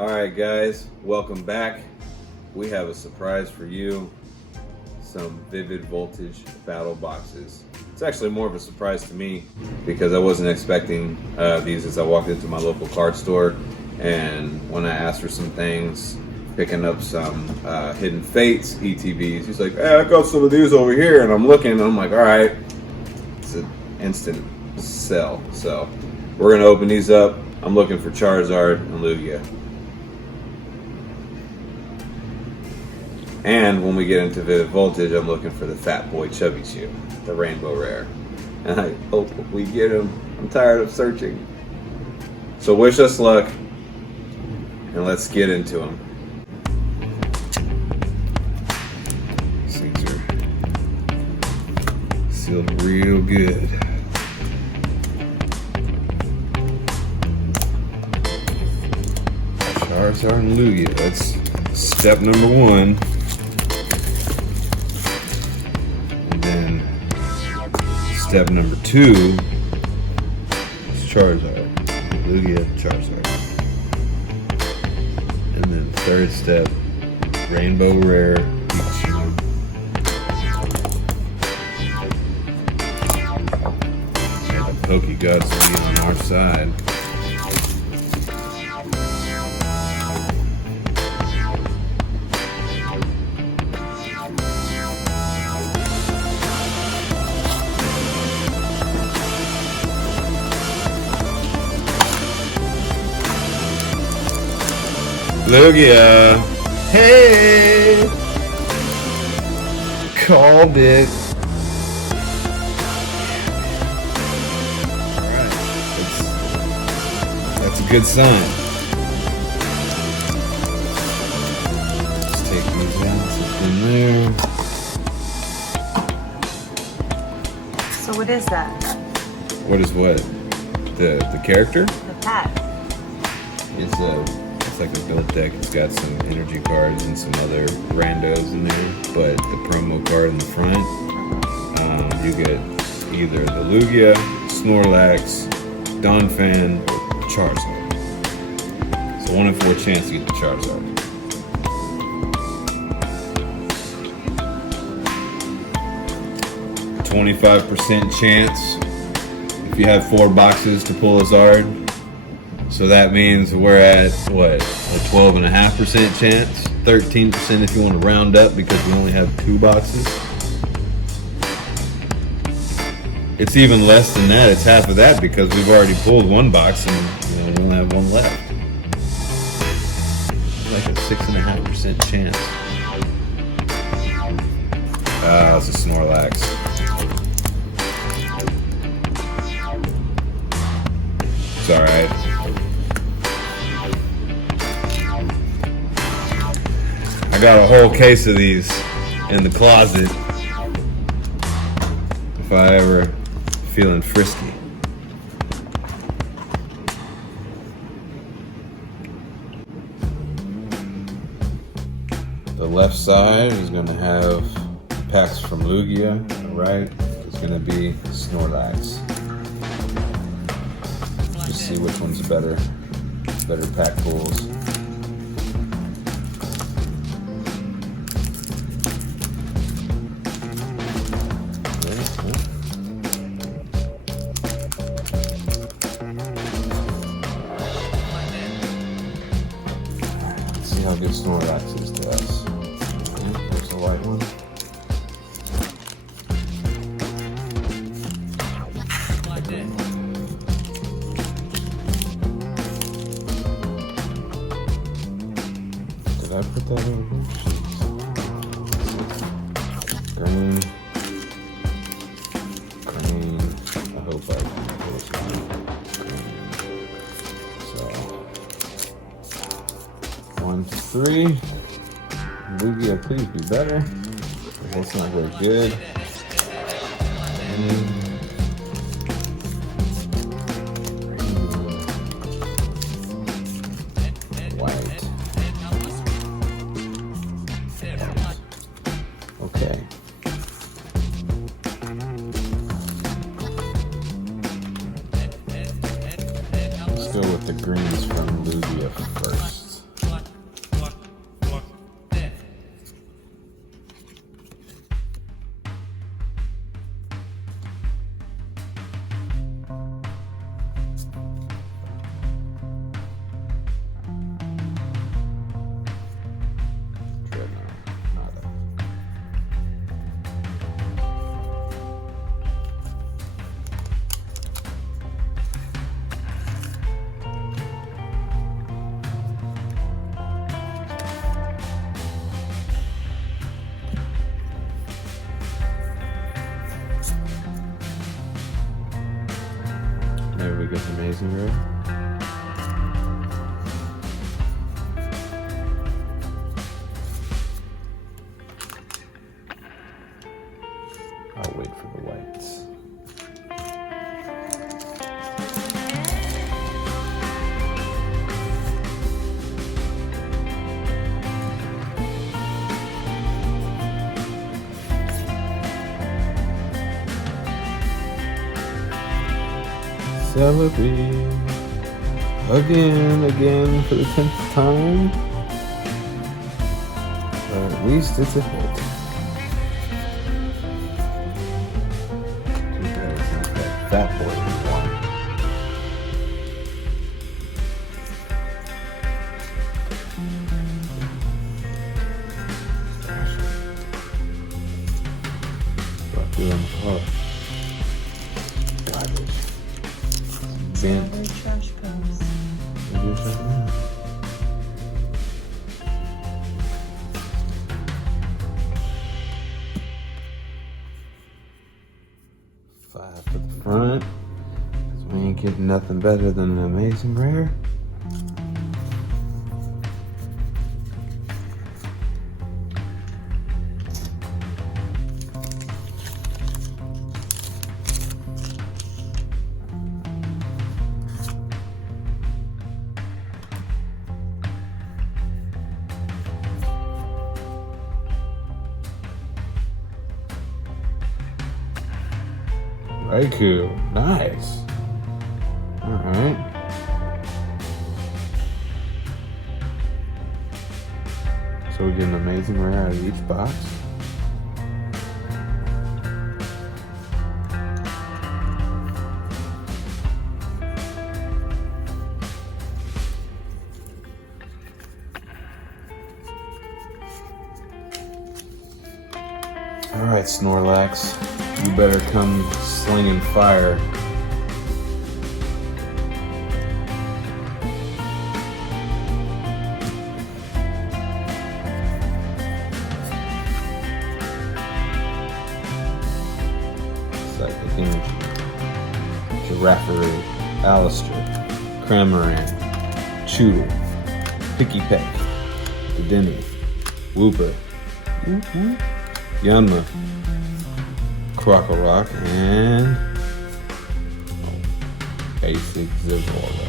Alright guys, welcome back. We have a surprise for you. Some Vivid Voltage battle boxes. It's actually more of a surprise to me because I wasn't expecting these as I walked into my local card store, and when I asked for some things, picking up some Hidden Fates ETBs, he's like, hey, I got some of these over here, and I'm looking and I'm like, alright, it's an instant sell. So we're gonna open these up. I'm looking for Charizard and Lugia. And when we get into Vivid Voltage, I'm looking for the Fat Boy Chubby Chew, the Rainbow Rare. And I hope we get him. I'm tired of searching. So wish us luck, and let's get into them. These are sealed real good. Charizard and Lugia, that's step number one. Step number two is Charizard, Lugia, Charizard. And then third step, Rainbow Rare, Pikachu. And the Pokeguts will be on our side. Lugia, hey, called it. Alright, that's a good sign. Let's take these out, put them there. So what is that? What is what? The character? The pack. It's like a build deck. It's got some energy cards and some other randos in there, but the promo card in the front, you get either the Lugia, Snorlax, Donphan, or Charizard. So 1 in 4 chance to get the Charizard. A 25% chance if you have 4 boxes to pull a Zard. So that means we're at, what, a 12.5% chance? 13% if you want to round up because we only have 2 boxes. It's even less than that. It's half of that because we've already pulled 1 box and we only have 1 left. Like a 6.5% chance. It's a Snorlax. It's alright. I got a whole case of these in the closet if I ever feeling frisky. The left side is going to have packs from Lugia. The right is going to be Snorlax. Just see which one's better pack pulls. See how good Snorlax is to us. There's the white one. Did I put that over here? Green. I hope I can put this one. So 1, 2, 3. Lugia, please be better. That's not very good. White. Okay. Let's go with the greens from Lugia first. get the Amazing Rare. I'll wait for the whites. Celebrate again for the 10th time. Or at least it's a hit. Too bad it's not that fat boy who won. Brought you on the car. Garbage. Strawberry trash pose. Five for the front. 'Cause we ain't getting nothing better than an Amazing Rare. Raikou, nice. Alright. So we get an Amazing Rare out of each box. Alright, Snorlax. You better come slinging fire. Psychic Energy. Girafarig. Alistair. Cramorant. Choodle. Picky Peck. Dedenne. Wooper. Yanma. Crocorock and basic Zigora.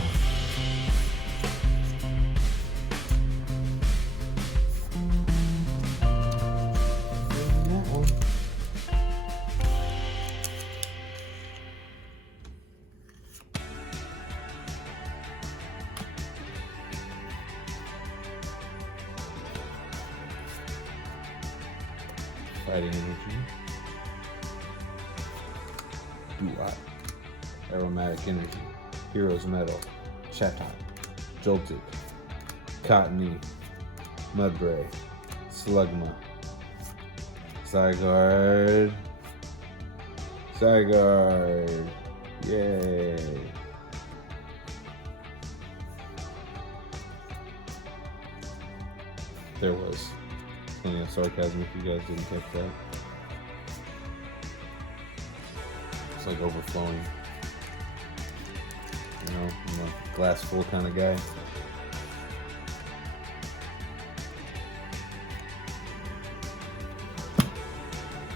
Fighting Energy. Duat, Aromatic Energy, Hero's Metal, Chatot, Joltik, Cottony, Mudbray, Slugma, Zygarde, yay! There was plenty of sarcasm if you guys didn't catch that. It's like overflowing. You know, I'm a glass full kind of guy.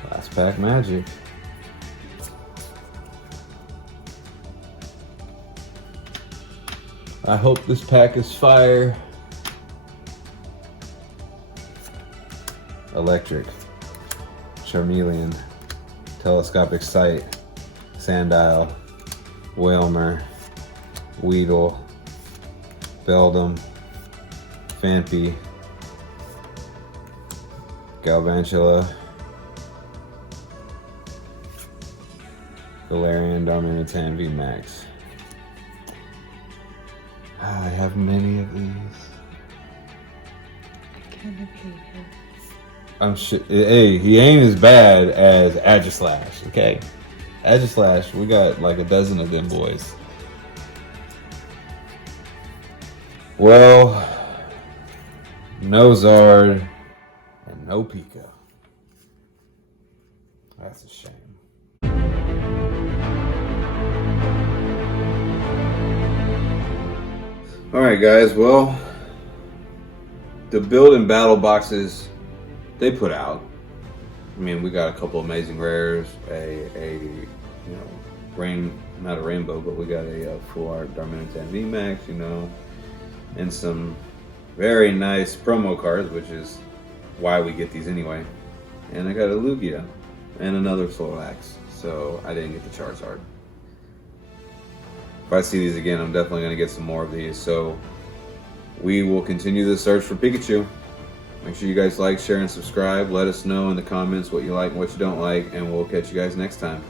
Last pack magic. I hope this pack is fire. Electric. Charmeleon. Telescopic Sight. Sandile, Wailmer, Weedle, Beldum, Phanpy, Galvantula, Galarian, Darmanitan VMAX. I have many of these. I'm shit. Hey, he ain't as bad as Aegislash, okay? Aegislash, we got like a dozen of them boys. Well, no Zard and no Pika. That's a shame. Alright guys, well, the build and battle boxes they put out, I mean, we got a couple amazing rares, not a rainbow, but we got a full art Darmanitan VMAX, and some very nice promo cards, which is why we get these anyway. And I got a Lugia and another Snorlax, so I didn't get the Charizard. If I see these again, I'm definitely going to get some more of these. So we will continue the search for Pikachu. Make sure you guys like, share, and subscribe. Let us know in the comments what you like and what you don't like, and we'll catch you guys next time.